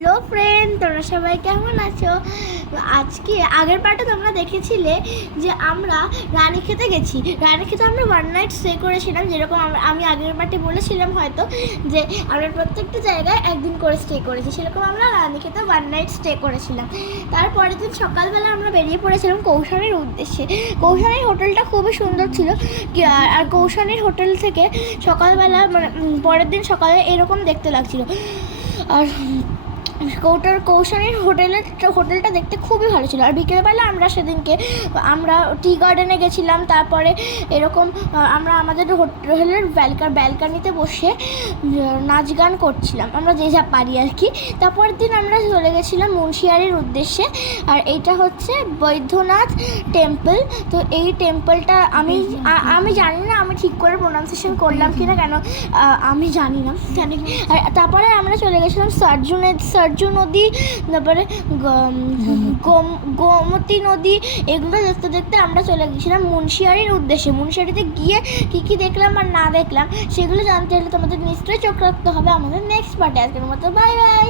Hello friend, তোমরা সবাই কেমন আছো? আজকে আগের পার্টে তোমরা দেখেছিলে যে আমরা রানীক্ষেতে গেছি। রানীক্ষেতে আমরা ওয়ান নাইট স্টে করেছিলাম, যেরকম আমি আগের পার্টে বলেছিলাম হয়তো যে আমরা প্রত্যেকটা জায়গায় একদিন করে স্টে করেছি, সেরকম আমরা রানীক্ষেতে ওয়ান নাইট স্টে করেছিলাম। তারপরের দিন সকালবেলা আমরা বেরিয়ে পড়েছিলাম কৌশানির উদ্দেশ্যে। কৌশানির হোটেলটা খুবই সুন্দর ছিল, আর কৌশানির হোটেল থেকে সকালবেলা মানে পরের দিন সকালে এরকম দেখতে লাগছিল। আর কৌশানির হোটেলটা দেখতে খুবই ভালো ছিল। আর বিকেলবেলা আমরা সেদিনকে টি গার্ডেনে গেছিলাম। তারপরে এরকম আমরা আমাদের হোটেলের ব্যালকানিতে বসে নাচ গান করছিলাম, আমরা যে যা পারি আর কি। তারপরের দিন আমরা চলে গেছিলাম মুন্সিয়ারির উদ্দেশ্যে। আর এইটা হচ্ছে বৈদ্যনাথ টেম্পল। তো এই টেম্পলটা আমি জানি না আমি ঠিক করে প্রোনাউন্সিয়েশন করলাম কিনা, কেন আমি জানি না। আর তারপরে আমরা চলে গেছিলাম সরজু নদী, তারপরে গোমতী নদী। এগুলো দেখতে দেখতে আমরা চলে গেছিলাম মুন্সিয়ারির উদ্দেশ্যে। মুন্সিয়ারিতে গিয়ে কী দেখলাম আর না দেখলাম সেগুলো জানতে হলে তোমাদের নিশ্চয়ই চোখ রাখতে হবে আমাদের নেক্সট পার্টে। আজকের মতো বাই বাই।